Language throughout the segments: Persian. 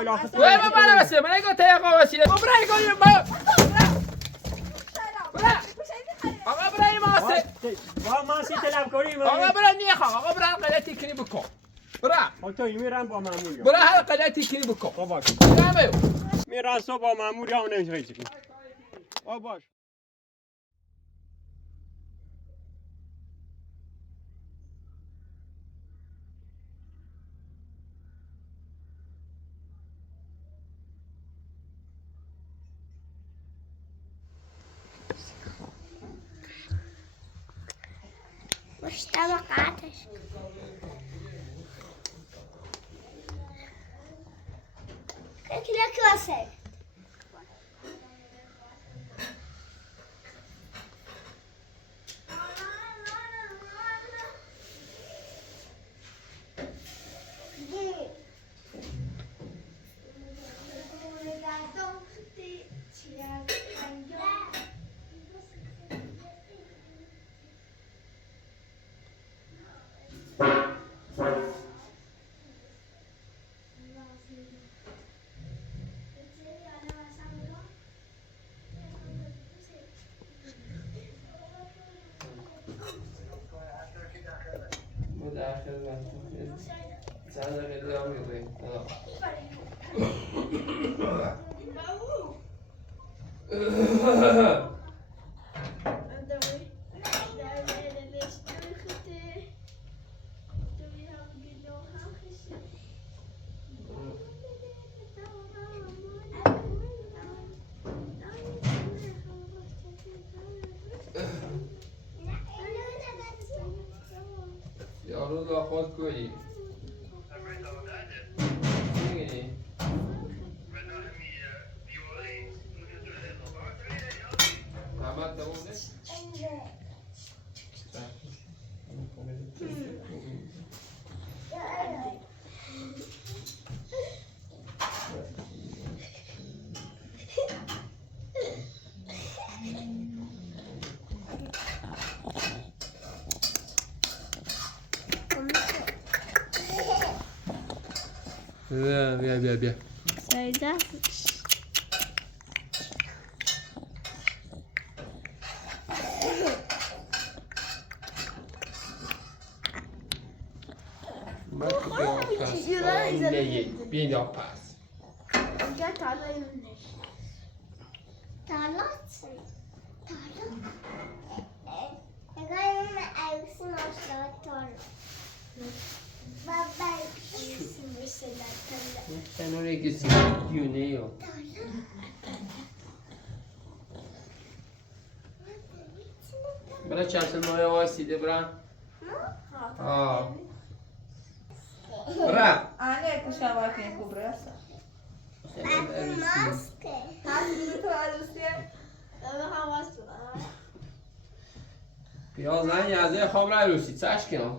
ولا خص وين ما بلا بس من يقول تيقا وسيله برا يقول برا آقا برای ماسه با ماسی طلب کنیم آقا برای نیخوام آقا برای قلعتی کنی بکن برا تو میرم با مامور برای هر قلعتی کنی بکن بابا دمیو میرم صبح با مامور یا نمیشه باش مشتبه قطعش كده كوسه یارو لاخواد کوی محمد دوونه بیا سایده بیا یا پس اینجا تالای مونه تالات نگاه اون عروسی ماشاءالله تالا بابا عروسی ماشاءالله تالا کنون اگسی دیونه یا برای چند ماه واسیده برا آه برا Anne kuşağı bakayım kubrasa. ماسکه Hangi tu alusiye? پیازن یازه خواب رای روسی چش کنم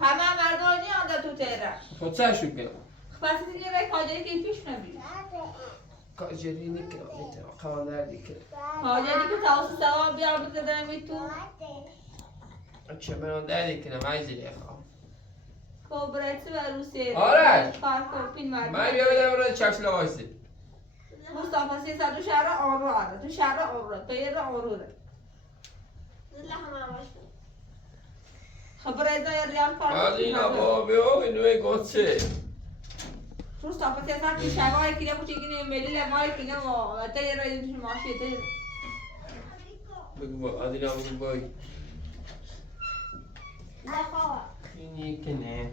Hamam merdani anda tu tera. خود چش رو کنم Pasi dinle ve kaceri ki piş nabi. کاجری نکنم میتونم خواندر دیگه Kaceri ki tavsiye sevap bir abid ederim tu. چه برام در دیکنم عیزی خواب Kubrası ve Rusiye. آره. Farkı pin var. من بیادم برای چش لواسی Mustafa Sesa tu şehre oru adı. Tu şehre oru. Peyre oru. Kubrasa ya riyal farkı. از این با بیو اینوی گوچه Mustafa Sesa tu şehre ki ne bu çekini meli levay ki ne o. Teyre rayın tu maaşı teyre. بگو با از این بگو بای اینی که نه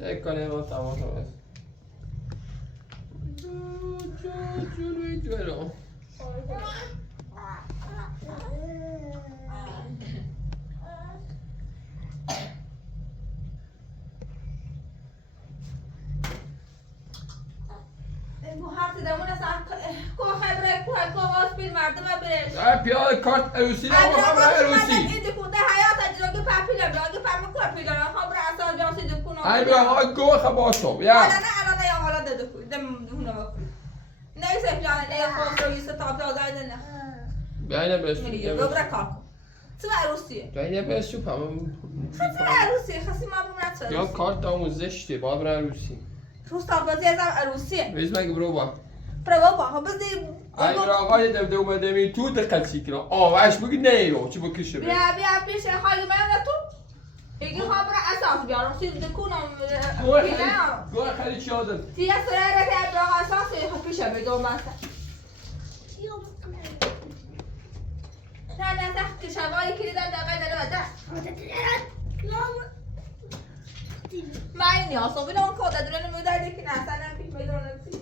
یک کنه ما تمام شد جلو پیاده کارت عروسی رو بخوام رای عروسی ای بیا آقای گوه خباشو یا بیایید برای سوپ. میگه دوباره کار کن. تو عروسیه. بیایید برای سوپ هم. خاطر عروسیه خاصی ما برم یا نتونم. کارت آموزشته با برای عروسی. روستا بازی ازم عروسیه. بیز مگه برو با. برو بابا ها بزنی. ای برای آقای دبده اومده می تو دقت سیکنا. آوش بگی نه چی بکشه بره. بیا پیش خالی من تو. بگی خواهم برای اساس بیارم سید دکونم. گوه خیلی چی آدم. تیه سره را که برای اساس پیش بدون مثلا. نه سخت که شبایی کلی داد دقیقه من این نیاز رو بیدون کده دونه نمیدارده که نه اصلا پیش میدونه چی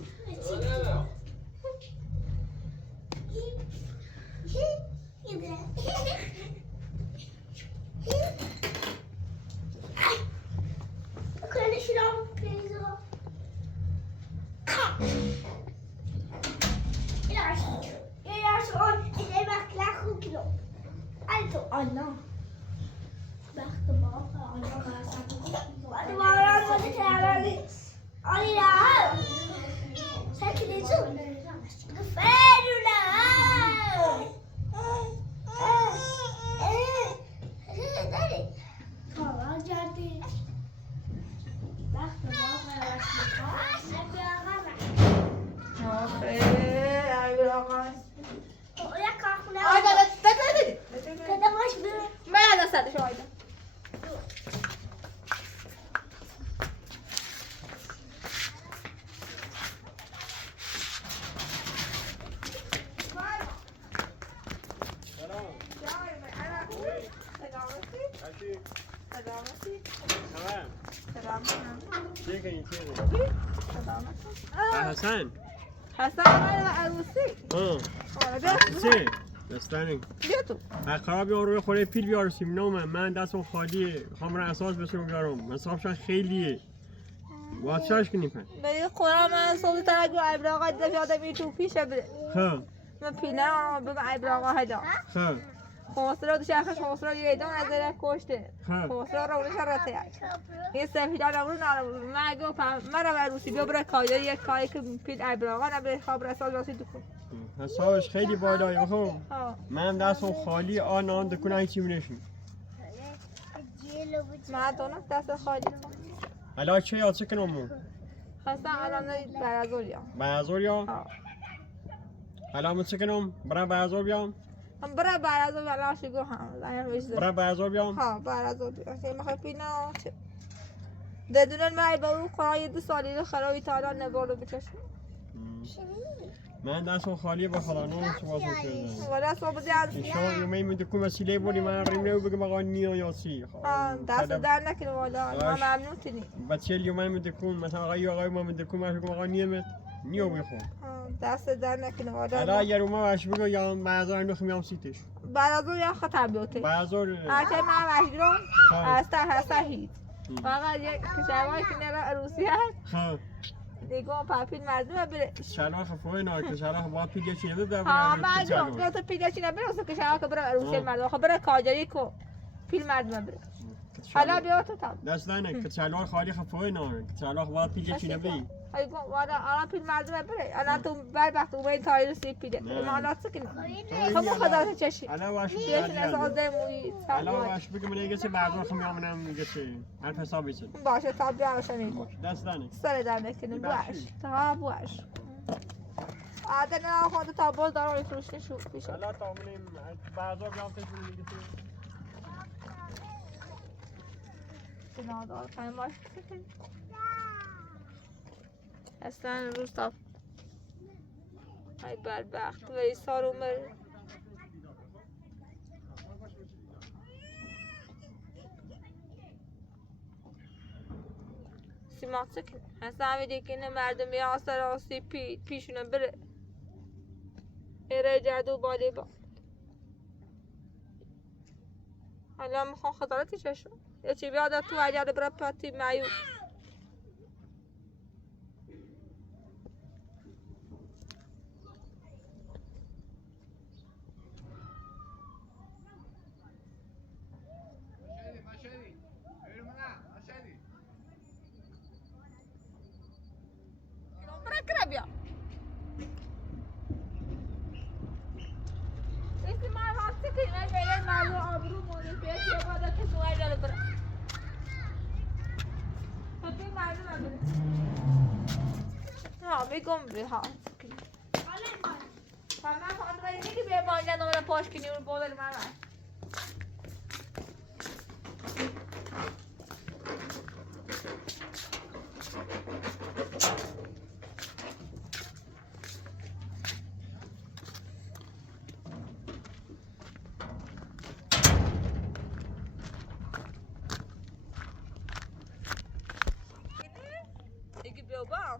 Allah. Wacht maar, Allah gaat het. Waarom moet ik daar niet? Ali daar. Zeg je dit zo? Gevaarlijk nou. Daddy. Kom aan, Daddy. Wacht maar, من هذا سادة شو هيدا حسن حسن أنا عروسي عروسی دستانه بیا تو اقرا بیار روی خوره پیل بیار سیمنامه من دستم خالیه میخوام برای اساس بسیم بیارم مسافشان خیلیه باید چاش کنیم پن بری خورم من صبح ترک و ابراقا دفعه آدمی تو پیشه بره خب من پیله آنم ببین ابراقا هدا خب خواسترا دو شخص خواسترا یه ایدان از دره کشته خواسترا رو اونش رته یه سفیدان رو نارم من گفتم من رو عروسی بیا برای کاری یک کاری که پیل ابراقا نبره خواب رسال راسی دکون حسابش خیلی بالایی خب من دستم خالی آن دکون های چی میرشیم من دونم دست خالی الان چه یاد کنم خواستم الان برازوریا برازوریا الان من چه کنم برای برازور بیام هم برای برازور الان شگو هم برای برازور بیام ها برازور بیام که میخوای پینا چه دادونن مای با اون قرآن 2 سالی رو خرابی تا الان نبارو بکشم من دستم خالی با خدا نام سواس میکنم ولی اصلا بازی از شما یومی من دکون وسیله بودی من ریم رو بگم آقا نیا یاسی دست در نکنه والا ما ممنون تنی بچه یومی من دکون مثلا آقای ما من دکون من بگم آقا نیمت نیو بخون دست در نکنه والا الان اگر اوما باش بگو یا بعضا نخ میام سیتش برازور یا خطر بیوته بعضا هرچه من وحیدرم هسته هید فقط یک کشوری که نرا عروسی هست دیگه پاپین مردم بره شلوخ فوی نه که شلوخ با پیگه چی نبود ها مردم تو پیگه چی نبره واسه که شلوخ بره عروسی مردم خب بره کاجری کو پیل مردم بره حالا بیا تو تا دست نه که شلوخ خالی فوی نه که شلوخ با پیگه چی نبود ایگو والا الان پیل مردم بره الان تو بعد وقت اومد تایل سی پیله ما الان چه کنیم خب خدا چشی الان واش الان واش بگم میگه چه بعضا خمیامونم میگه چه حرف حسابی چه باشه تا بیاش نمیگم دست نه سر در نکنه باش تا باش عادت نه خود تا باز داره فروشش شو پیش الان تا منیم بعضا بیام فکر میگه چه نادار خیلی ماش اصلا روز تا ای بدبخت ولی سار عمر سیمان سکن اصلا همیده که اینه مردم یه آسر آسی پیشونه بره ایره جدو بالی با حالا میخوام خطارتی چشم یه چی بیاده تو عجل برای پاتی معیوب میگم به ها من خواهد باید میگی به مانجا نمره پاش کنی اون بودر من دیگه بیو با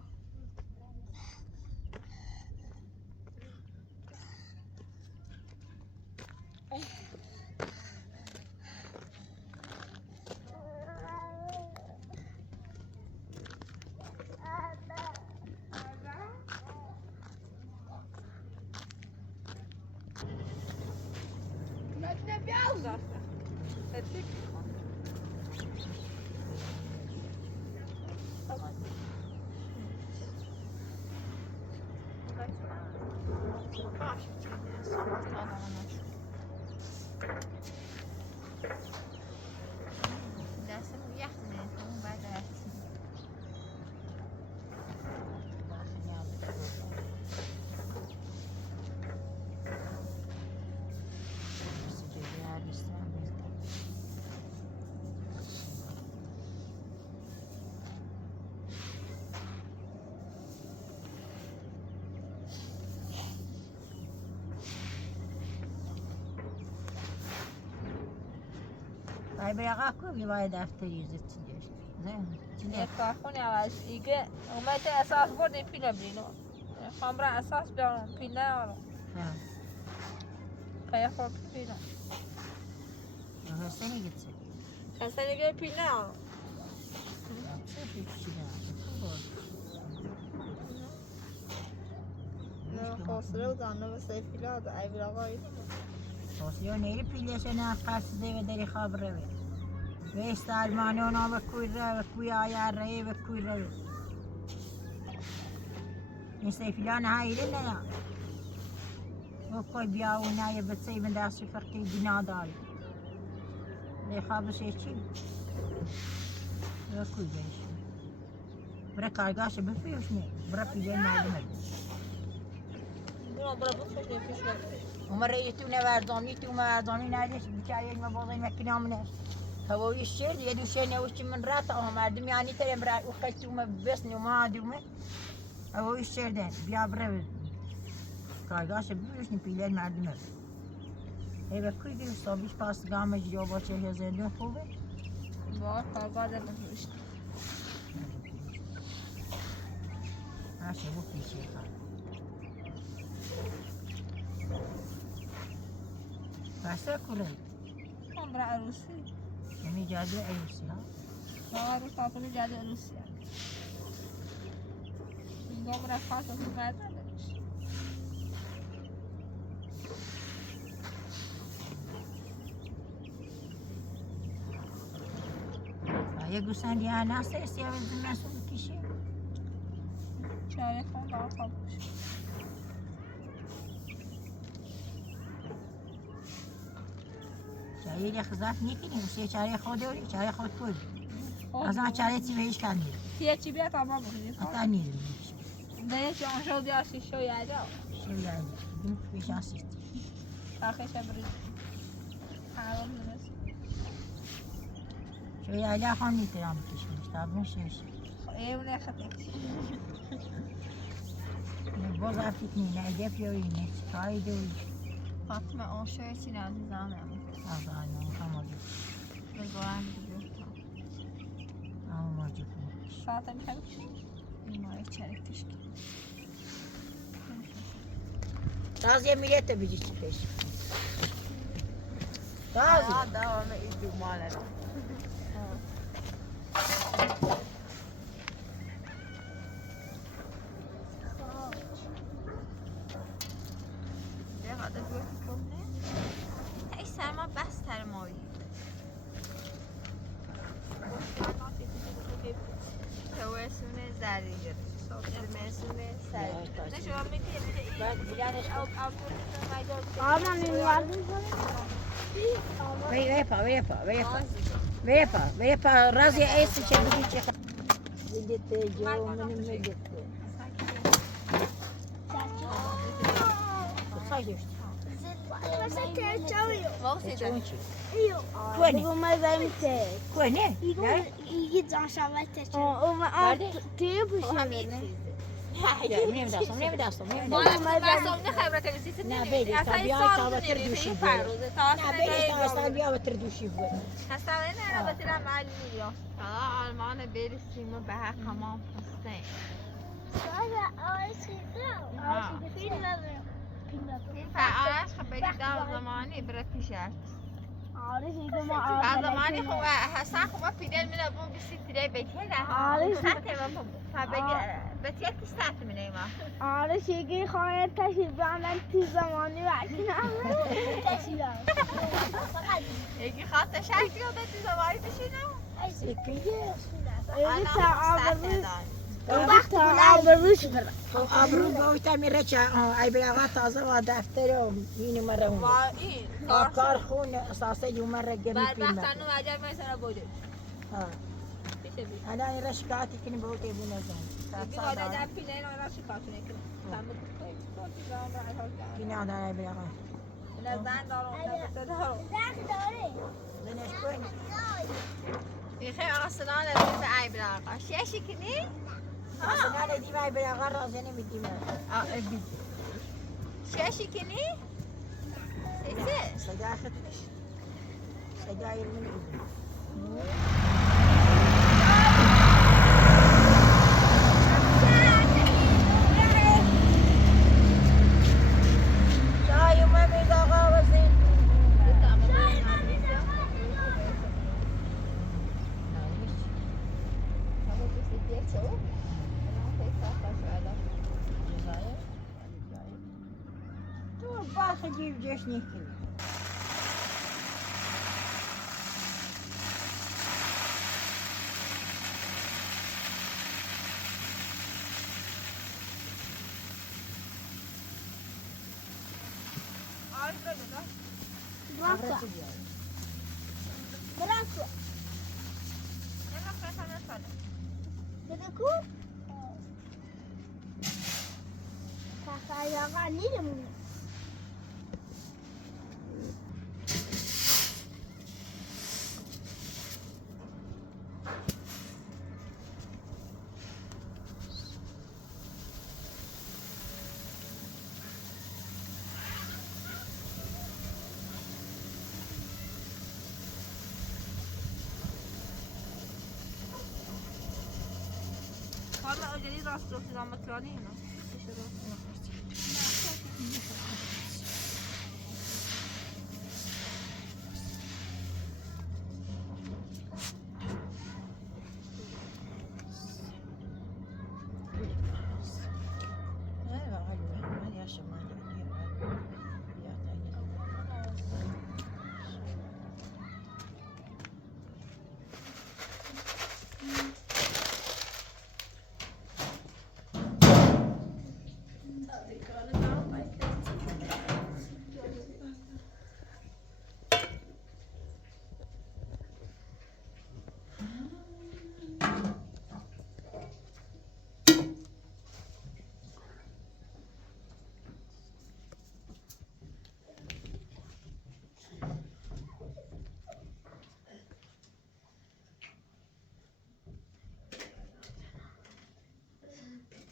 Vai bregar com vai دفتری زیادی نه کارخونه اولش ایگه اومد اساس بردیم پیله برینو خمره اساس بیارم پیله آرم کیا خور پیله Seni gitsin. کسی دیگه پیله آرم نه خواستره و زنده به سه پیله آده ای براغایی Sosyal neyli pillesine karşı deve deri habere ver. Ve işte Almanya ona ve kuya ayarı ve kuyra ver. Neyse filan hayır ne ya. O koy bir avuna ya betsey ben de sıfırki binadar. Ne habı seçim. Ve kuyra işte. Bırak kargaşı bıfıyorsun ne? Bırak pilen nerede? برو بخور نفیش بخور عمره تو نوردانی تو مردانی ندیش بیچاره ما بازی مکنام نه هوایی شیر یه دوشه نوشی من رات آمدم یعنی ترم را او خیلی ما بس نیوم آدمه هوایی شیر ده بیا بره کارگاش بیرش نیپیلر مردمه ای به کوی دیو صابیش پاس گامه جا باشه هزینه خوبه بار کارگاه ده بفروشت هاشه بو پیشه کار بسته کره هم برای عروسی یعنی جادو عروسی ها باور کافی جاده عروسی اینجا برای خاص از قدر ندارش یه گوسن دیگه نسته سیاه بزن مسئول کشه چاره کن دارم خواب بشه چاره خزات نیکنیم سه چاره خود دوری چاره خود توی از آن چاره چی بهش کندی یه چی بیاد تمام بکنید اتا نیرم دیگه چه آنجا بیاد شیشو یاده شیلایی دیم پیش آسیست آخرش برید حرام نمیست شیلایی خان نیترام کشمیش تابون شیش ایونه خطه باز افتیت نی نه ایده یوری نه چای دوری فاطمه اون شوی چی عزیزم از آنها همه بزرگم دیگه اما ماجب ساعت میخوام این ماه چرک تشکی تازه میلیت بیجی چی پیش تازه دوام ایدو ماله سرمایی توسونه زریر توسونه سریر نه شما میگید بعد بیانش آمان این وردی ویپا رازی ایسی چه بگی چه دیدت جو منم میگت باش داشت مثلا ترجمه واقعا اون چی ايوه كوني. ما زمت کنه يقول يجي عشان ترجمه وما بعدين؟ تيبش نمیدستم مسئول خبرت نویسی نه نمی‌نویسی. بگی اصلا تا این بیا سال تا رو بتر نمی‌نویسی. دوشی این بود فروزه. تا نه اصلا بگی تا نگاهی اصلا رو. بیا بتر دوشی بود هستم این رابطه را معلومی یا آلمان برسیم و به حق همام حسین این فعالش خب برید در زمانی برای پیش هست از زمانی خوب حسن خوب پیدل میره بون بیسی تیره بکره ها سطح ما به تیه که سطح می نیما آره شیگی خواهد تشید بندن تو زمانی وکنم یکی خواهد تشکر رو تو زمانی بشینم سکیه ایدی تا آبروش وقت تا آبروش برم آبرو گوشتا میره چه ای بلاغا تازه و دفتر و این مرة با اون این کار خون اساسه یوم مرة گمی بعد پیم وقتا نو عجب میسره بوده پیشه بید انا این شکایتی کنی بهت بونه زن بی قاعده عجب پیله این آنها شکاتونه کنه تمام کنی جام را حال کنه کنی آدم ای بلاغا نه زن دارم نه بسه دارم زنش کنی بخیر آقا سلام لازم به ای براقا شیشی کنی؟ اصلا ندیم ای بلاغا رازه نمیدیم بید شیشی کنی؟ سیسه صدا خطش صدا ایرمونی بدیم شای ممی آقا وزین تو باخ جیب جشنی کنی برافو برافو بده Kakak نیرم حالا اجلی راست رو سلام مطلانی اینا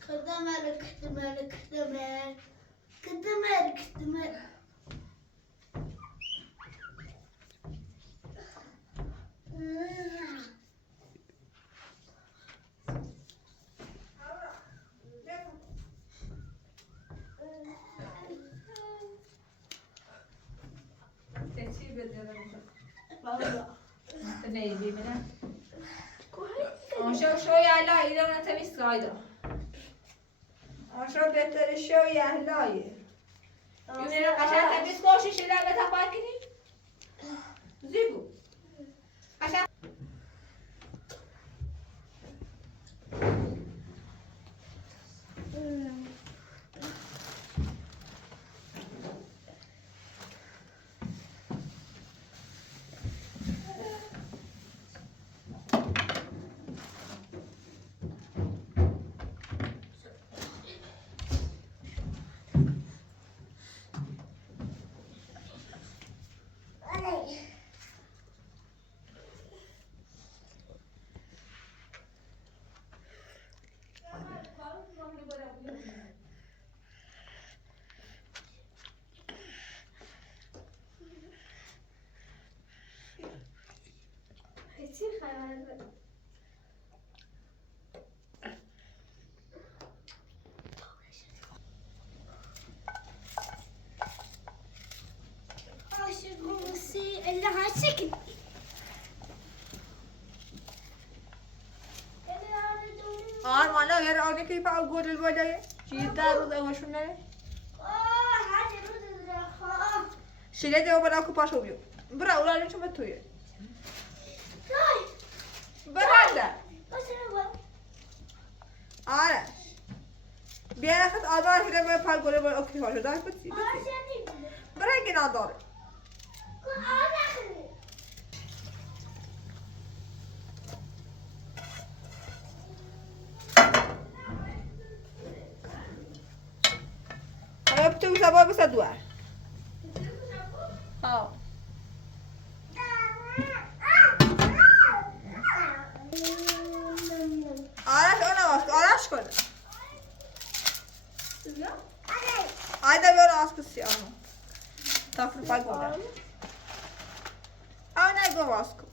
کدمر شوی ایران تمیز کایدا آشو بهتره شوی اهلایه یونه قشنگ تمیز کوشی شده به تپای کنی زیبو قشنگ اللي هالشكل آرمانا غير آگه که پاو گودل بودایه چیز در رو دوشونه شیله دیو بلا کو پاشو بیو برا اولالی چون تویه برنده آره بیا خد آدار هیره باید پاو گوله باید اوکی پاشو داشت بسی برای که نداره حالا بتو سبا بسا دوار آرش اون آواز آرش کنه آیده بیار آواز کسی آنو تافر پای گوده آنه گو آواز کن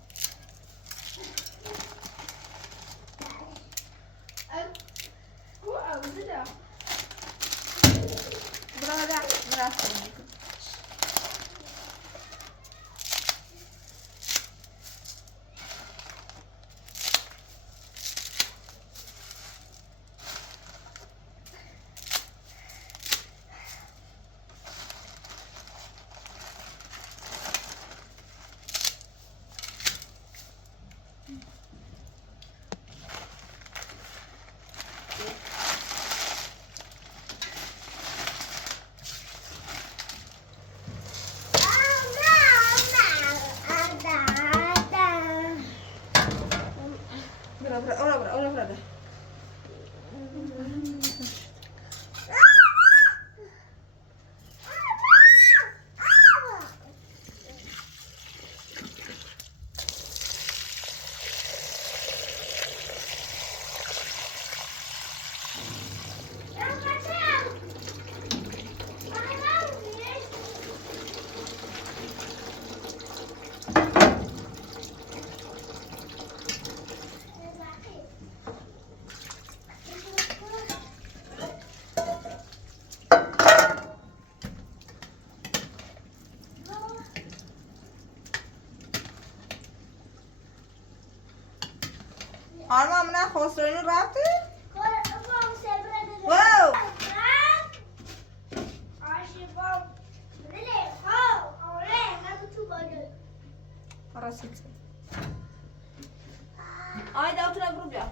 برا برا ده آرما من خسرو اینو رفته؟ واو راسیت آی داوتون برو بیا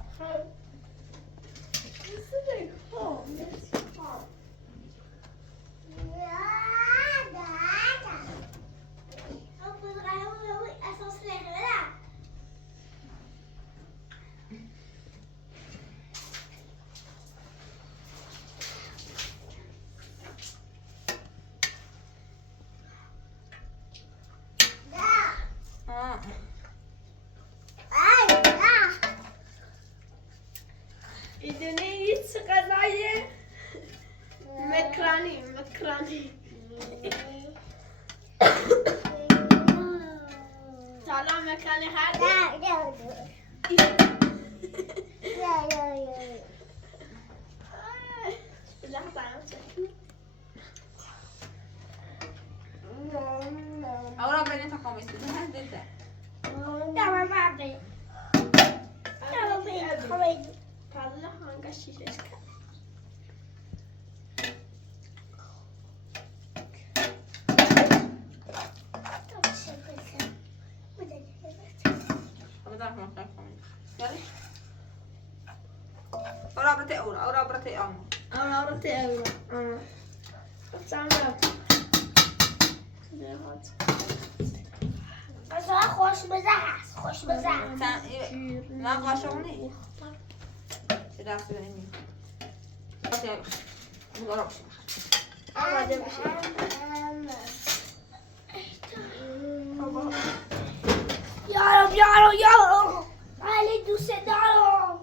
میدونی چه غذای مکرانی سلام مکرانی هر ahora aprende a comer esto desde ahora abrate خوشمزه هست خوشمزه نه قاشق نیست چه دستی داریم آماده بشه یارو یارو علی دوست دارم.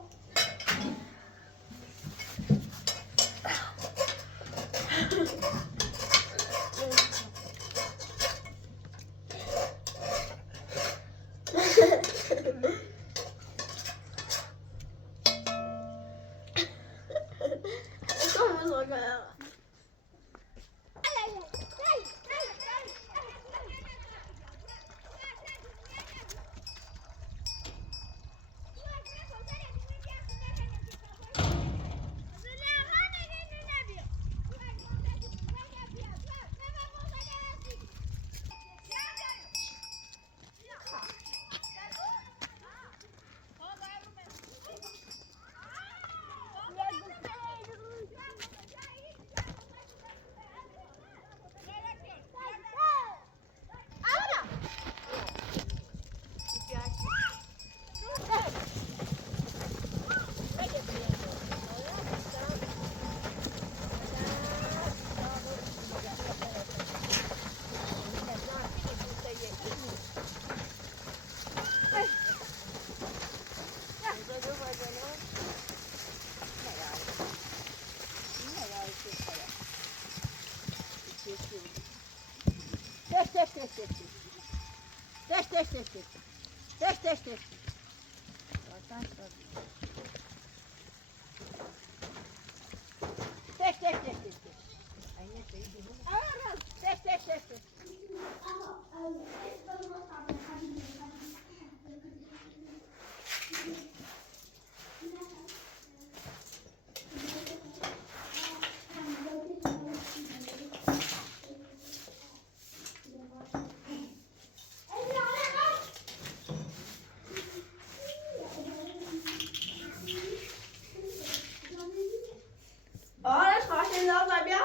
آرش خواهش نام بیا.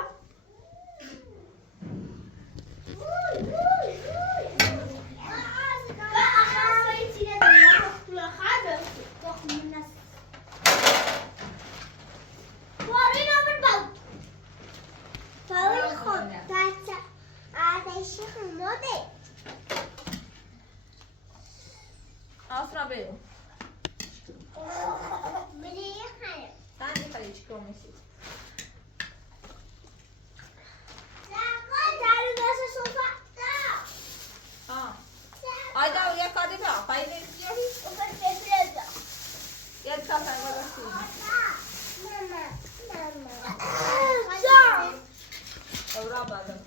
آسرا بگو sen میخوایی چی کار میشی؟ آیدا یه کاری بیا خواهی نمیشی؟ یه کار کنی اورا بادم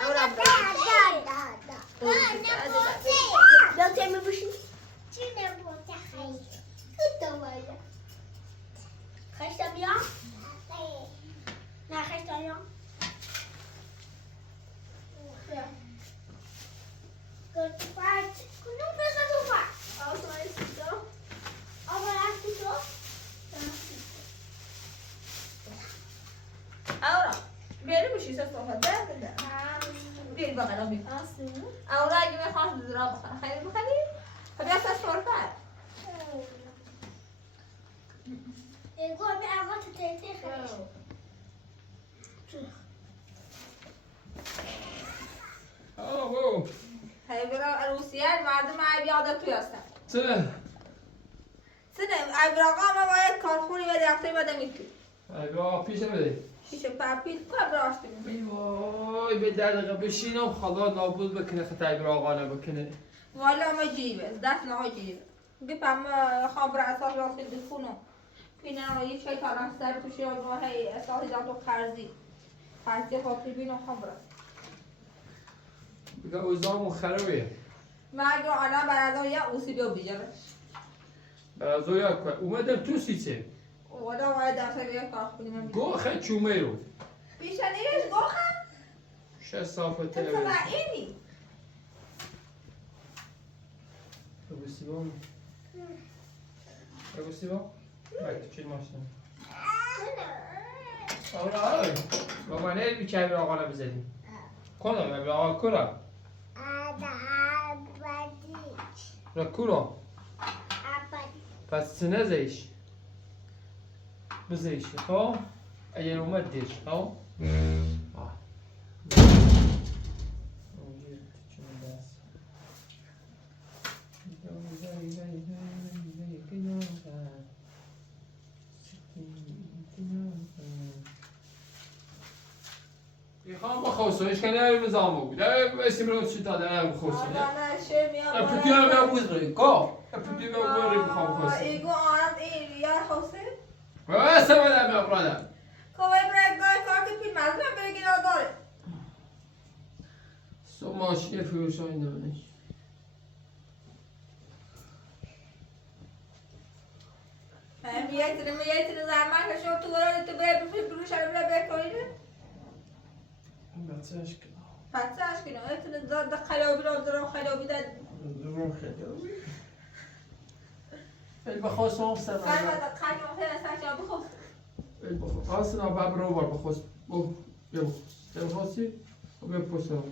اورا خشت بیا؟ نه خشت بیا؟ Good fight. Não precisa do var. اورا بیاری بشی سه صحبت ده بده بیاری بقیلا بیم اورا اگه میخواست درا بخواه خیلی بخوایی خب یا سه صحبت Igual a minha avó tem terra. آه هی برا روسیه مردم عیبی عادت توی هستن چه؟ سنه عیبراقا همه باید کارخونی و درختی بده میتون اگه پیش بده پیش پاپیل که براش بیم وای به دقیقه بشینم خدا نابود بکنه خطای براغانه بکنه والا ما جیبه دست نها جیبه بپم خواب را اساس راستی دفونو پینا یه شای تارم سر توشی آنو هی اساسی داتو قرضی خاطر بینو خواب را بگه اوزامون خرابه من اگر آنها برادر یا اوسی بیو بیجره برازو یا که اومدم تو سیچه والا باید دفعه بیا کار کنیم من گو خیلی چومه رو پیشا نیرش گوخم شه صافه تو تلویزیون اینی بگو سیبام بگو سیبام بگو چی ماشین آره با من هی بیچه براغانه بزنیم کنم براغانه کرا را کرا پس سنه زیش بزیش خب اگر اومد دیش خب بخوصو ايش كان يعمل نظامه لا اسمه شو هذا بخوصو آدم شم یا اپتی هم یا بوزری کا اپتی هم بوزری بخوام خوصو ایگو آنات این یا خوصه و سوال هم ابراده کوی برای گای کار که پی مردم بگیر داره سو ماشین فروش های نمونش میایتونه زمان که شما تو برای تو برای بفید بروش هم برای بکنید بچه اش کنه بچه اش کنه ایتونه دا خلابی را درام خلابی داد درون خیلی ال بخوصو هم سر قلب دا قلب ما خیلی سرچه بخوص ال بخوص اصلا باب رو بار بخوص بو بیا بخوصی و بیا پوسو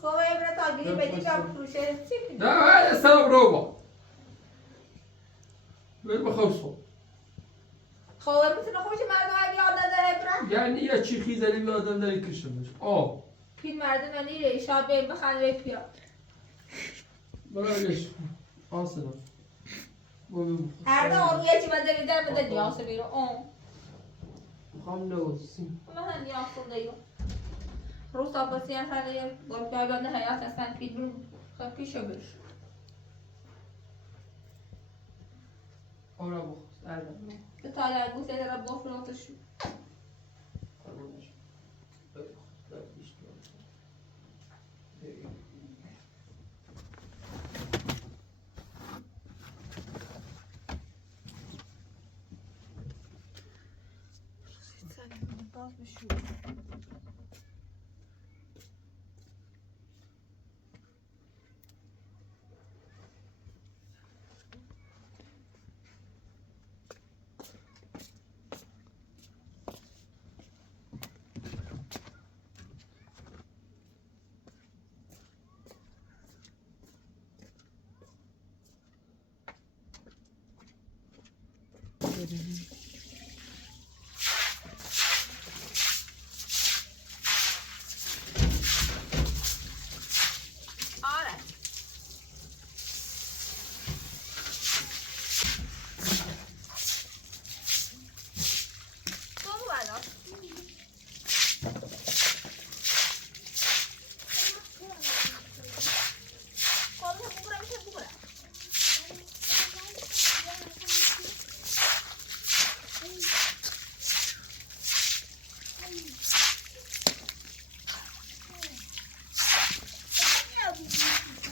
کوی برای تا گیری بدی که بروشه چی کنی نه هذا سلام روبا بیا بخوصو خواه میتونه خوش مردم هم یاد نداره برای یعنی یه چی خیزلی به آدم داری کشمش آه پیر مردم هم نیره شاد بیم بخنده پیا برایش آسنا هر دا آرویه چی بده بیدر بده نیاسه بیرو میخوام نوزیم مثلا نیاسه دیگه روز تا بسی هم سر یه گرپی های بنده حیات هستن پیر برو خب پیشو برش آره بخوص اردم به تاله گوشه در بخوراتش باز بشو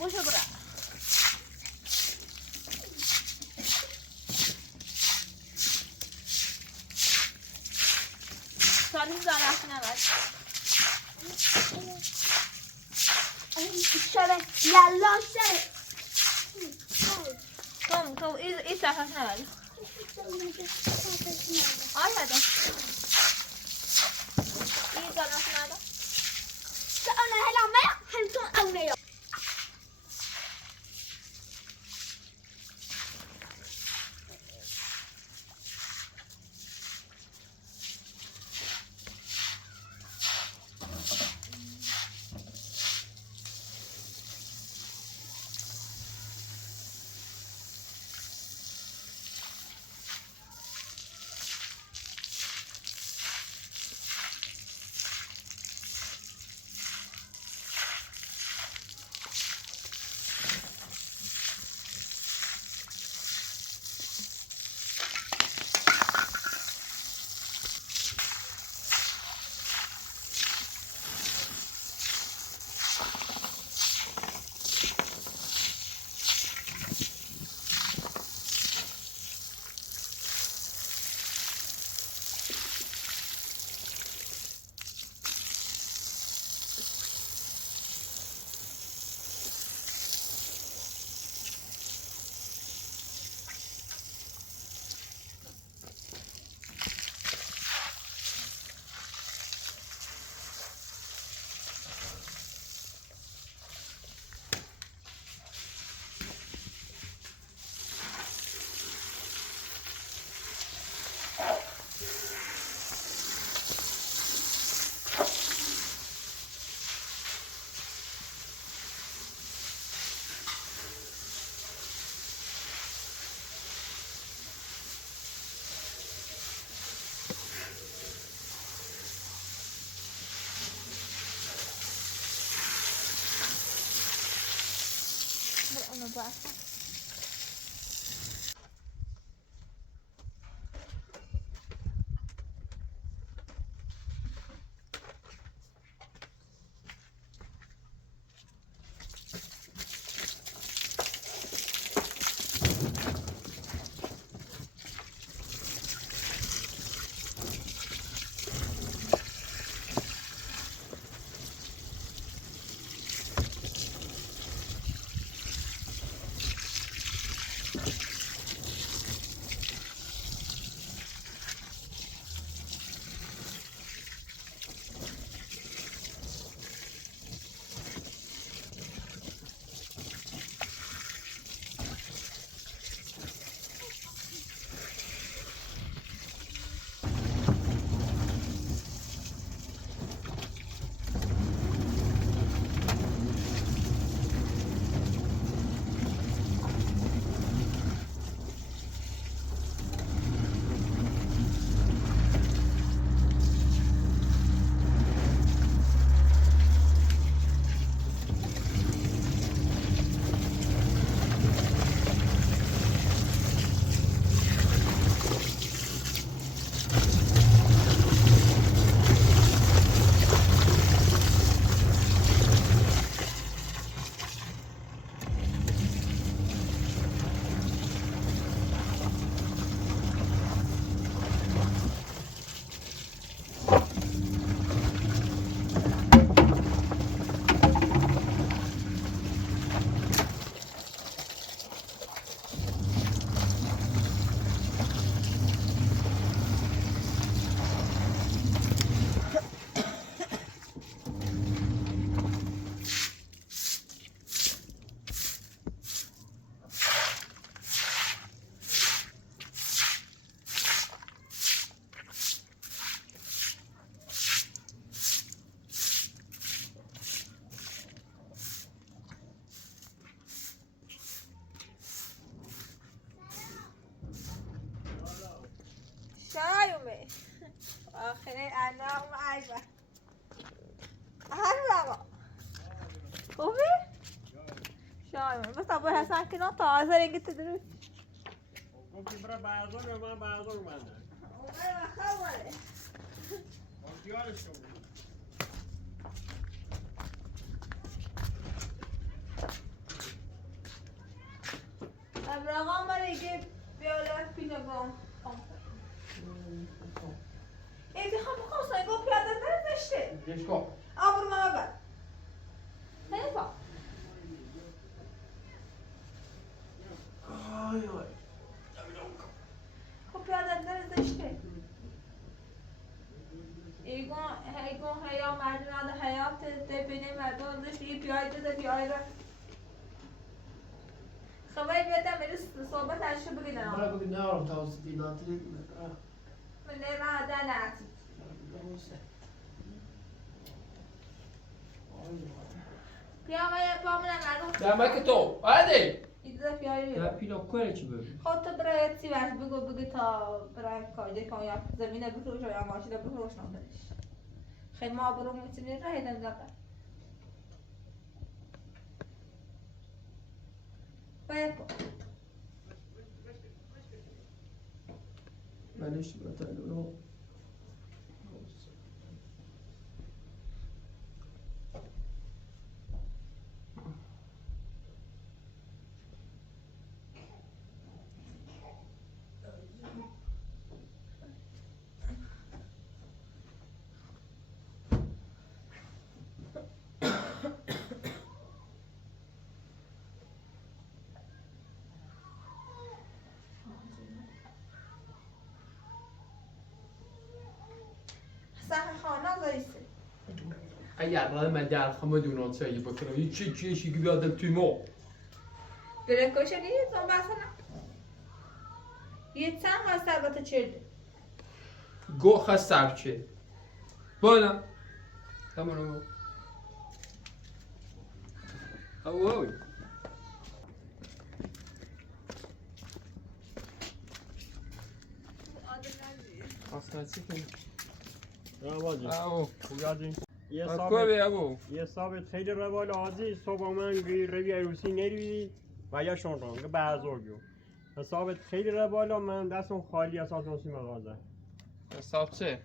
باشه برا سالیم زارفت نبود شبه یلا سر تو این صفحه نبود آیا دا این زارفت نبود که آنه هلا میا همتون آنه یا اونو باید شایومه آخه انا معیبه هر رقا خوبی؟ شایومه بس ابو حسن کنان تازه رنگی تدرو گفتی برای بازار من بازار اومده اومه خبره دیارش کنم ابراغام برای بیالات پیلگام ایدی خواهم بخواستم گفت پیاده داره زشته گیش کن آبرو ما ببر نیفا آی آی خب پیاده داره زشته ایگون هیا مردم حیات بینه مردم زشته یه پیاده ده پیاده خواهی بیادم بری صحبت اشو بگیدن برای بگید نهارم توسطی ناتری من نمه ده نعتی پیامه پامونه مردم دمک تو هده ایده پیاده در پیلا کنه چی بگید خود تو برای چی وقت بگو تا برای کایده کن یا زمینه بفروش یا ماشینه بفروش نامدنش خیلی ما برو میتونی راه دم دقیقه باید کن منش بتایلو سخن خانه داریسته اگر راه من در خمه دونان سایی بکنم یه چیشی که بیادم توی ما بره کشه نیست اون بحثه نه یه چند از ثبت چرده گو خستم چه بالا همونو اوه اصلا چی کنی؟ آواجی اوه خوب یادین یه کوی ثابت ابو یه ثابت خیلی روال آزی صبح من روی عروسی نروی و یا شونران که بعضورگیو ثابت خیلی روالا من دستم خالی اساس نوسی مغازه حساب چه؟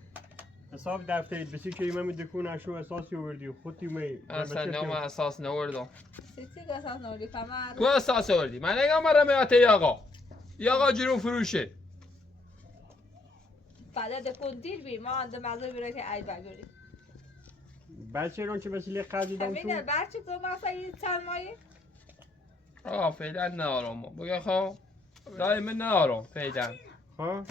حساب دفتری بسی که من دکون اشو اساسی وردی خودی می اصلا نام اساس نوردم سیتی گساس نوری کمر کو اساس وردی من نگم مرا میاته آقا آقا جرون فروشه بعد دکون دیر بی ما اند مزه بیره که ای بگوری بچه رون چه وسیله خرجی دام همینه تو بچه تو مثلا چند ماهی آقا فعلا ندارم بگه خب دائما ندارم فعلا ها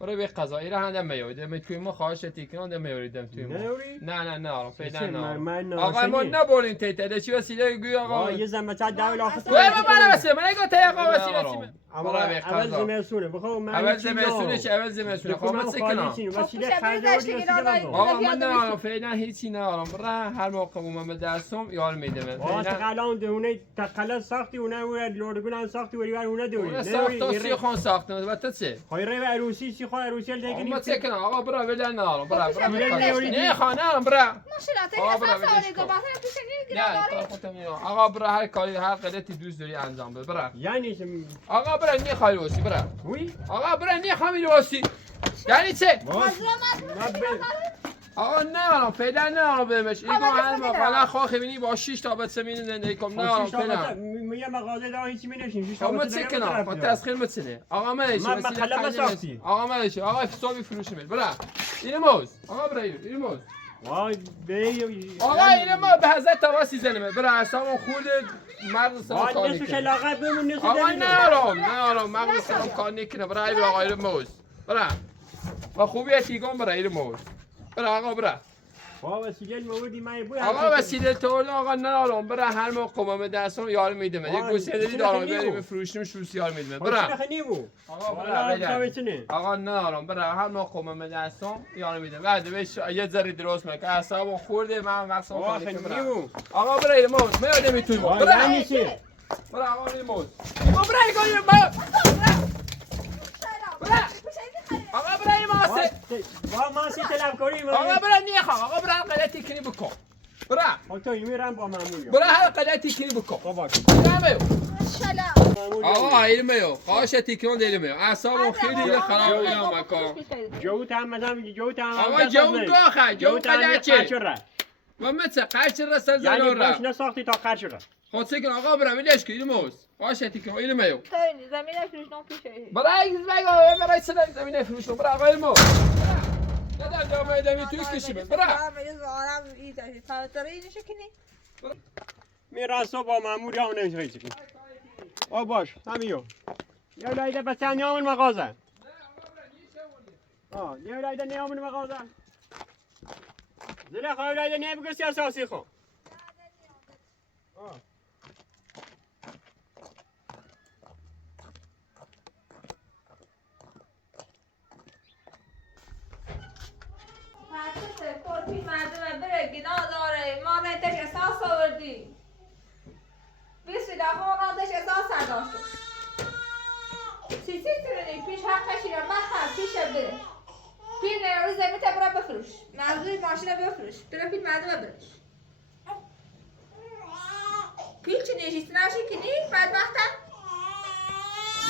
برای به قضایی را هندم میویدم توی ما خواهش تیکن دم میویدم توی ما نیوری؟ نه ندارم فعلا من ندارم ناسنی. آقا ما نبولین تیتره چی وسیله گوی آقا یه زمچه دول آخه کوی ما برای وسیله من نگاه تی آقا وسیله چی اما برای به اول قضا زمستونه بخوام من اول زمستونه چه اول زمستونه خب من سکنم وسیله خب، خرجی داشتی وردی که وسیله دادایی. بابا آقا من یادم ندارم فعلا هیچی ندارم برای هر موقع من به دستم یار میدم آه فعلا تقلان دهونه تقلان ساختی اونه لوردگون ساختی وری ور اونه دوری اون ساخت سی خون ساخته و تو چه خیره و عروسی سی خو عروسی دیگه ما سکنم آقا برای ولی ندارم برای نیوری. نه خانه برای مشکلات آقا برای اساس ولش آوری کن. دو مثلا پیش نمیگیرم نه داری تا خودم میام آقا برای هر کاری هر غلطی دوست داری انجام بده برای یعنی آقا برای نی خالی واسی برای وی آقا برای نی خالی واسی یعنی چه آقا نه فعلا نه بهش ایگو هر موقع خواه خبینی با 6 تا بچه مین زندگی کم نه فعلا یه مغازه داره هیچی می‌نشین 6 آقا ما سکنم با تسخیر متسنه آقا من من مخلا مساختی. آقا من آقا حسابی فروش میل برای این موز آقا برای این موز وای بی آقا این ما به حضرت تواسی زنمه برای اصلا خود مغز سلام کار نصف نکنه شلاقه بمون نصف آقا نمی‌دونم. نارم مغز سلام کار نکنه برای این آقا این موز برای و خوبی تیگان برای این موز برای آقا برای وای وسیله موردی من بو آقا وسیله تولد آقا نارم برای هر موقع قمم دستم یار میدم یه گوسفندی دارم بریم فروشیم شوس یار میدم برای نیمو آقا والا برای بتونه آقا نارم برای هر موقع قمم دستم یار میدم بعد بهش یه ذره درست میکنه اعصابم خورده من مقصد آخه نیمو آقا برای موز میادم میتونم وای برای یعنی چی برای آقا برای موز برای گویم آقا برای ماسه وای ما سی طلب کنیم آقا برای نیخوام آقا برای غلطی کنی بکن برای تو میرم با مامور برای هر غلطی کنی بکن بابا نمیو مامور آقا ایلمیو قاش تیکون دیلمیو اعصابم خیلی خراب میام مکان جو تام مدام جو تام آقا جو گاخه جو قلچه و مثل قلچه رسل یعنی باش زنوره نساختی تا قرچه خود سکن آقا برای میلش که ایلموز قاش تیکون ایلمیو زمین فروشنام پیشه برای برای سنگ زمینه فروشم برای آقا ایلموز نه جامعه دمی توی کشیمه برای میرا صبح مامور یا نمیشه چیکار آ باش همیو یا لایده بس نیامون مغازه یا لایده نیامون مغازه زله خواهی لایده نمیگستی اساسی خو کورپی مردم بره گناه داره ما نتش احساس آوردی بیستی دفعه ما نتش احساس داشت سی تونی پیش حقشی رو مخر پیش بره پیل نیاری زمین تا برای بفروش مزدوری ماشین بفروش برای پیل مردم برش پیل چی نیشیست نشی کنی بدبختم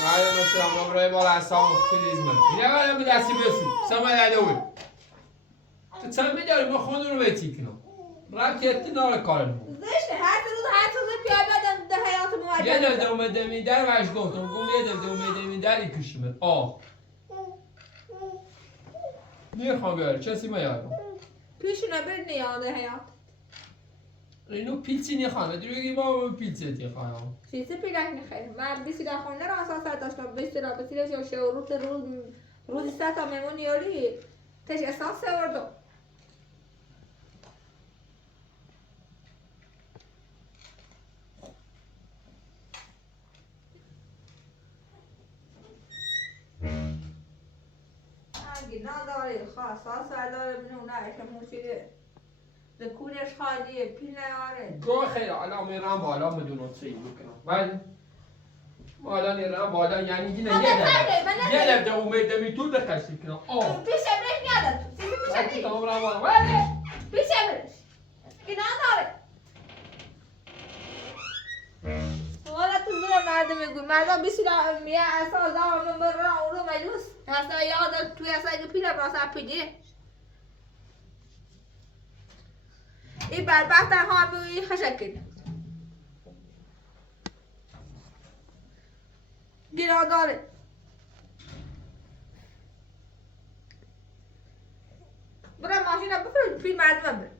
معلومه سلام برای بالا اعصابم خیلی زمان اینه برای به دستی بسو سما یادوی تو چند میداری ما خون رو بیتی کنم رب که اتنار کارم زشته هر روز پیاده بدن در حیات مواجه یه دفعه اومده میدر وش گفتم گم یه دفعه اومده میدر یکیشمه میخوام بیاره چسی میارم پیشونه بر نیاده حیات اینو پیچی نخوانه دیگه ما پیچی نخوانم چیزی پیلک نخیر من بیسی در خونه رو اساس داشتم بیسی را بسیارش یا شعروت روزی 3 تا میمون یاری تش احساس آوردم گناه داره خواست سال داره نونه موچیده دکونش خالیه پیل نیاره گوه خیلی حالا میرم بالا میدونم چی بکنم بعد بالا نیرم بالا یعنی اینه یه دفعه اومده میتون دخشی کنم پیش برش نیادت چیزی پیش بعد نیست تمام را بالا ولی پیش برش اینا داره والا تو زور مردم میگوی مردم بیسیلا میه اصلا زمان برا اونو مجلس اصلا یاد توی اصلا اگه پیره براسا پیده این بدبخت ها بوی خشکل گیرا داره برای ماشین رو بفرد پیر مردم بره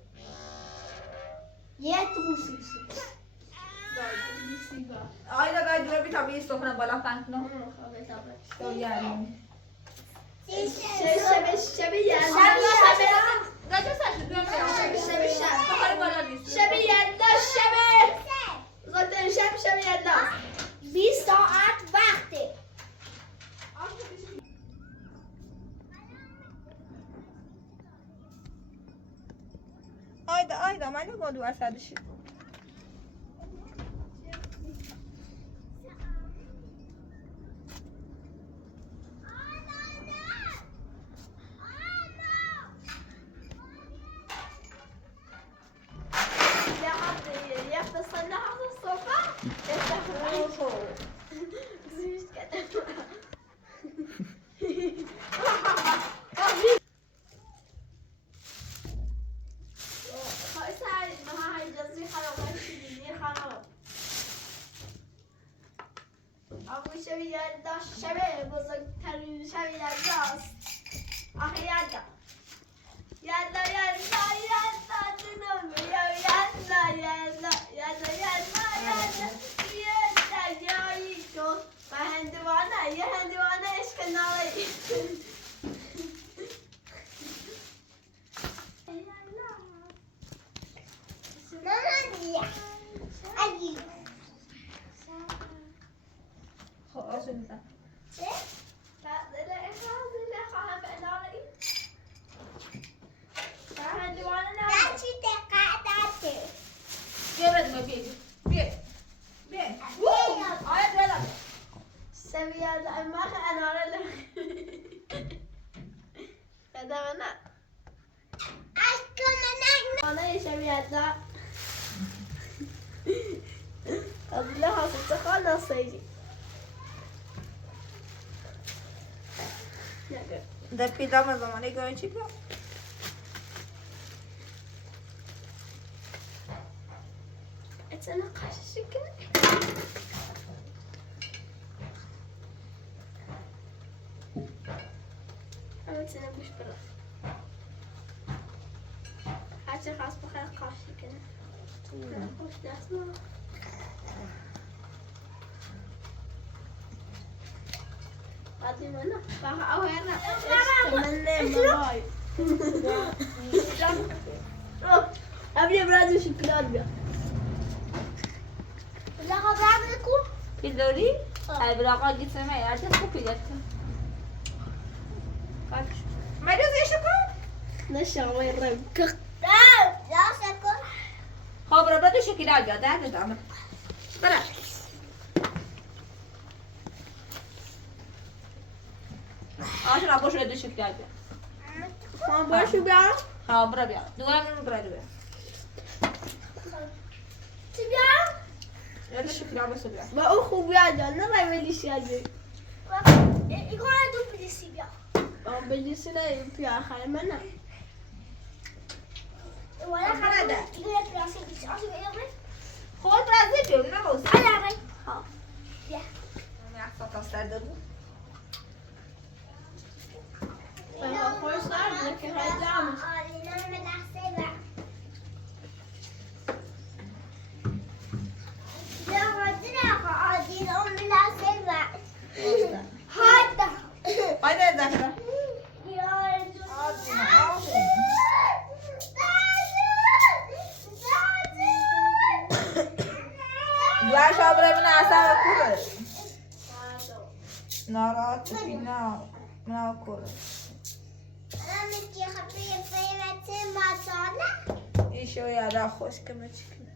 یه تو موسیقی آیدا باید دور بیتا بیست کنم بالا پنک نه تو یعنی شب یلدا 20 ساعت وقته آیدا من نگاه دو اصدشی شب یلدا شب بزرگترین شب یلداست آخه یلدا یلدا یلدا یلدا جنوب یلدا یلدا یلدا یلدا یلدا یه دریایی تو و هندوانه یه هندوانه عشق نالی آسونیتا بیا بدم بیا آیا دلم سویاد اماخ اناره خدمنا انا سویاد الله خلاص سيدي در پیدام زمانی گوین چی بیا اتنقش الشكل أنا تنبش برا حاجة خاص بخير قاشي كده خوش ناسنا بعدين أنا بقى أو هنا أبي برازو شوكولاتة بيا لا برازو پیلداری؟ ای براقا گیت ما یاد تو پیلت کاش مریض ایشو کن نشام يرم كخ لا شكر خب رو بدو شکیل بیاد ده دامه برا آشون آبوش رو دو شکیل بیاد خان باشو بیا ها برا بیاد دوام رو برا بیاد چی بیا یاد شکیل بسو بیاد با او خوب بیاد نه ولیش یاد ایگونه دو پلیسی بیا با پلیسی نه بیا آخر من نه ولا خلاده ایگونه پلیسی بیش آشو بیاد خود برازی بیاد نه روز على ها بیا من احسا تستر دارو خوش دارم که هجام باید زهرا دوار شابره من اصلا کوره نارات پینا من کوره ایشو یادا خوش که من چکنه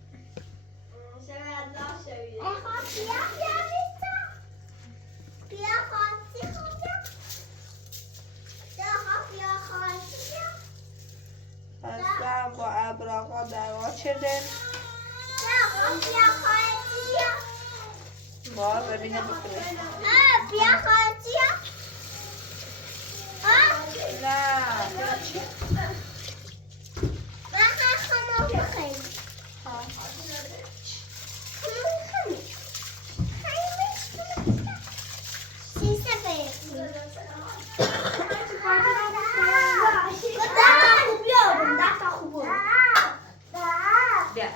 اصلا با ابراقا درواز children. بیا خواهدیا باز ببینم بکنه. بیا خواهدیا نه. من خواهم بخیم سیسه بیرون ده خوب بیارم 10 تا خوب بیا.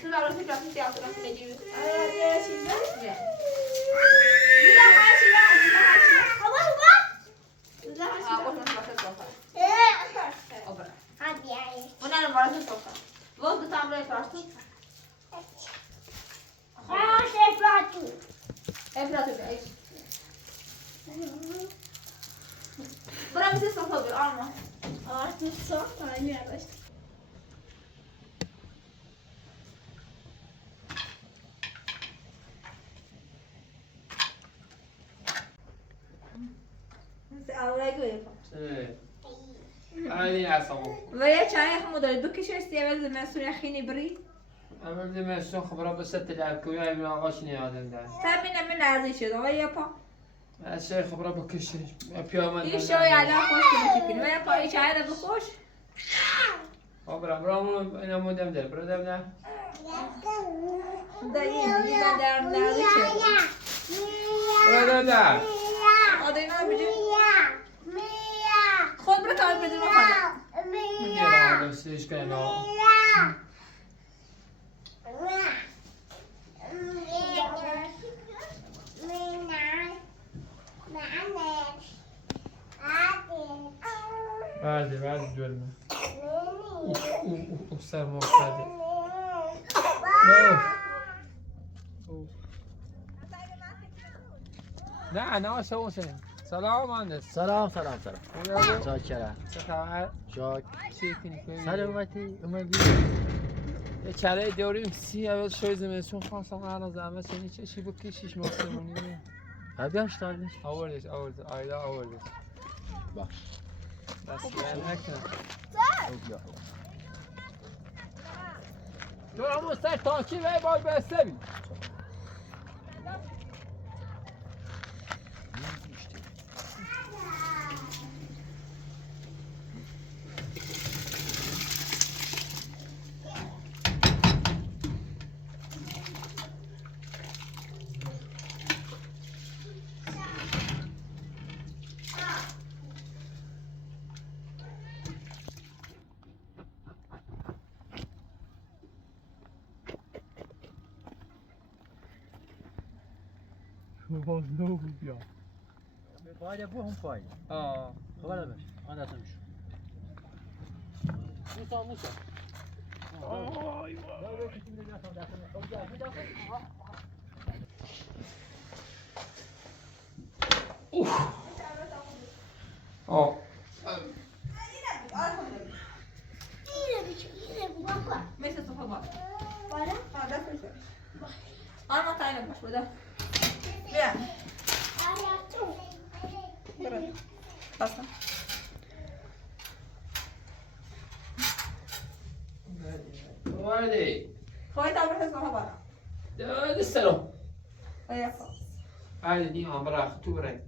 Tu la rosa pra você, ela não me diz. Ona não vai se tocar. Vou do tamanho para tu. É pra tu, é isso. Bora você só fazer, alma. هذه عصام. ولی چند خمود داری دو کشش سیاوش مسئول خینی بری؟ اما بدي مسون خبره بس تلعب كويا ابن عاشني هذا ده. تبینه من نازی شده ولی پا. الشيء خبره بكشش. بيوم یه شوی الان خوش کنی ولی پا ای چند بخوش؟ خبره برامون اینا مودم در برادم نه. دایی در نازی شده. برادم نه. آدینا بیچه. خود برای کار بدون خدا. من یارم دستش کنم. بعد جلمه. اوه سرما خورده. نه شو شنید. سلام مهندس. سلام شاکرم. چه خبر؟ شاک. چی کنی؟ سلامتی اومدی؟ یه چله دوریم سی اول شوی زمستون خواستم هر زحمت چنین چشی بکشیش مقصمونی. بیامش داردش. آوردش آیدا آوردش. باش. دست بیان نکنم. بیا. تو همون سر تاکی وی باید بسته بی. باز نو بیا. باید بو هم پای. خبر باش. آن دستم شو. موسا. آی آه. مثل صفحه باید. دست میشه. آن ما تاینه باش بوده. بیا. باسم. ولی. خواهی تا برسه صفحه باید. دسترو. ولی خب. هذه دي عمرها خطورة.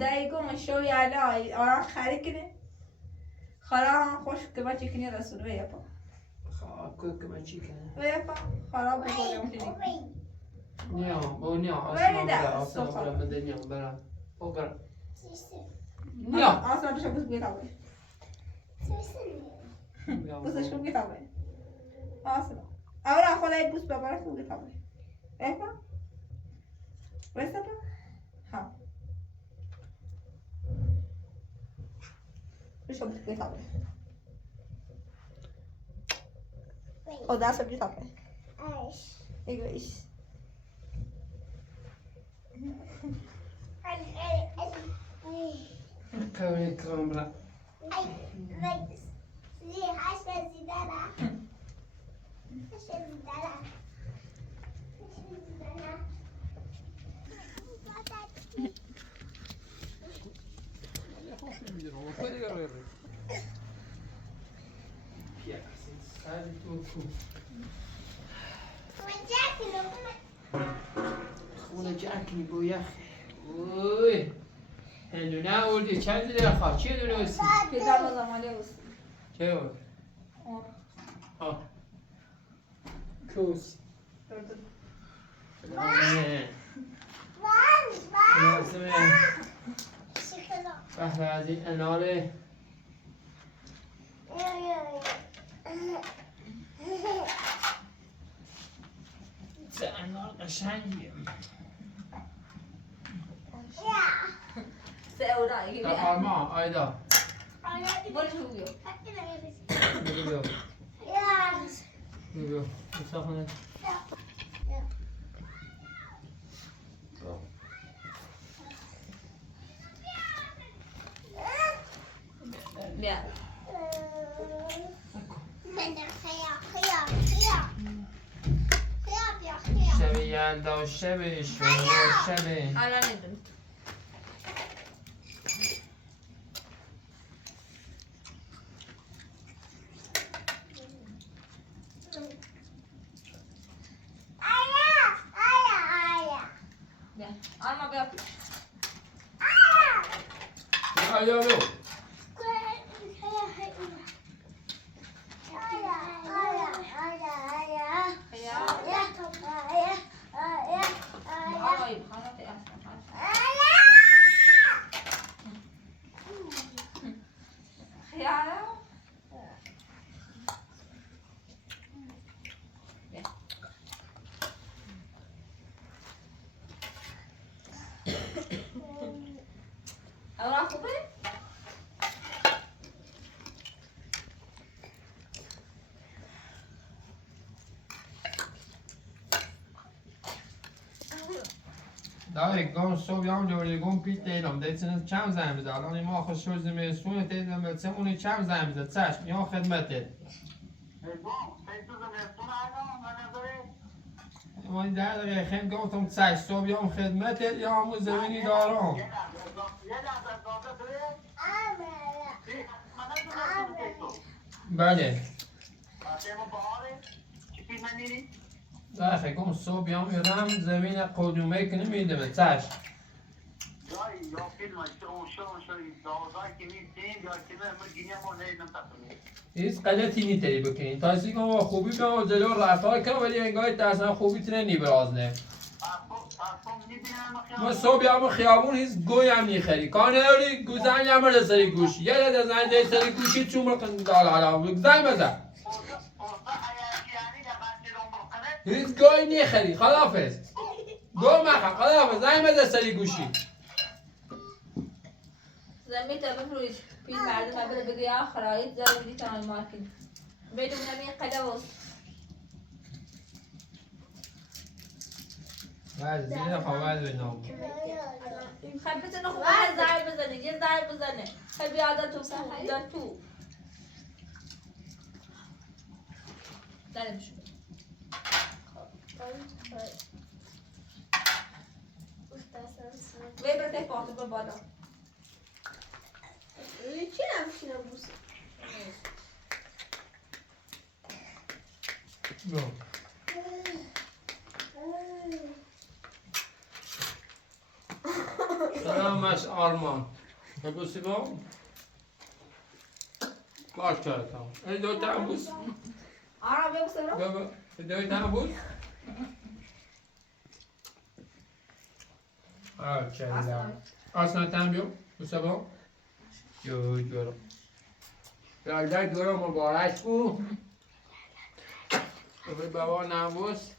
دایگون شوی علی آرام خرید کنه. خراب خوش که بچه کنی رسول وی پا. كل كمان شيء كان. وی پا خراب بکنه نیا ولی ده اصلا صفحه. برا مدنیا برا. او برا. نیا. آسان بشه بس بیت آوی. بسش کن بیت آوی. آسان. اولا خدای بوس ببره کن بیت آوی. وی پا. ویسته پا. ها. بشه بس بیت آوی. خود دست بیت آوی. ایش. كمان كاميرا. زی هشت زیدنه هشت زیدنه خونه جک میگو یخ اوی هندونه اوردی چند دیده خواه چیه دونه اوسی؟ پدر با زمانی اوست چه او؟ آه کوس لازمه بحر از این اناره چه انار قشنگیه سه اورا اگه بیا آرما آیدا برو تو بیا بگو بیا بگو بیا بسا خونه بیا شب یلدا شب شما شب الان میدونی بیا آرما بیا آیا بیا آقای خانه خیال اورا خوبه؟ داره گام صبح یا دوری گم پیت دیدم دیدن چند زن بده الان ما آخر شو زمستون دیدم بچه اونی چند زن بده چشم یا خدمته ما این در دقیقه خیلی گفتم چشم صبح یا خدمته یا همون زمینی دارم بله داره گم صبح یا میرم زمین قدومه که نمیده به چشم هیچ غلطی نیتری بکنین تا ازی که ما خوبی به جلو رفتار کنم ولی انگاهی ترسن خوبی تونه نیبرازنه ما صبح هم خیابون هیچ گوی هم نیخری کانه اولی گوزنگ هم رسری گوشی یه لده زنده سری گوشی چون مرکن دال زنگ بزن هیچ گوی نیخری خدافز گو مخم خدافز زنگ بزن سری گوشی زمین تا بفروش پیل مردم بره بگه یا خرایط داره بدی تمام مارکین بدون نمی قلوز بعد زیر خواه بینام خب بزنه خوب یه زنگ بزنه یه زنگ بزنه خب بیاده تو دا تو داره بشون وی برده پاهتو بر بالا چی نمیشینم بوسه سلامش آرمان ببوسی با کار کردم ای دو تا بوس آرام ببوسه رو بابا دو تا بوس چندم اصلا تنبیو بوسه با یو جورم لالده دورم مبارک کو بابا نبوس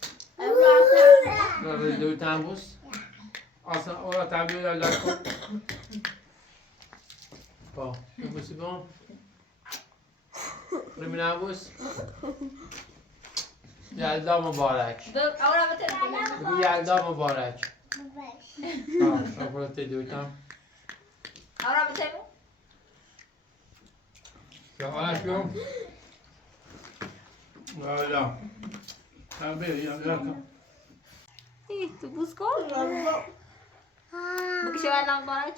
دو تا بوس اصلا اورا تنبیو لالده کو با بوسی با رمی نبوس یلدا مبارک آرام بتره بگو یلدا مبارک شاپرت دویتم آرام بتره یا آنش بیام والا هم بری هم درکن تو بوز کن بگی شو الان بارج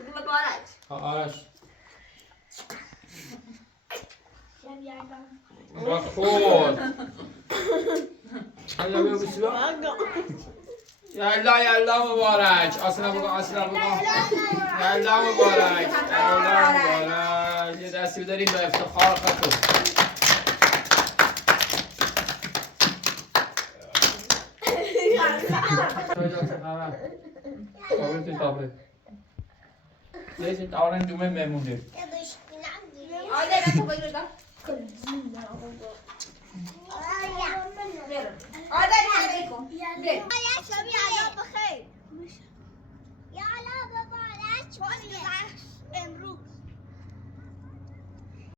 بگی به بارج آرش Şöyle با خود حالا بیا بسیار یلا مبارک آسنا بگو یلا مبارک یه دستی بداریم به افتخار خطور Deze talen doen we met moeder. آیده نه تو بگیر دا آیده نه بگیر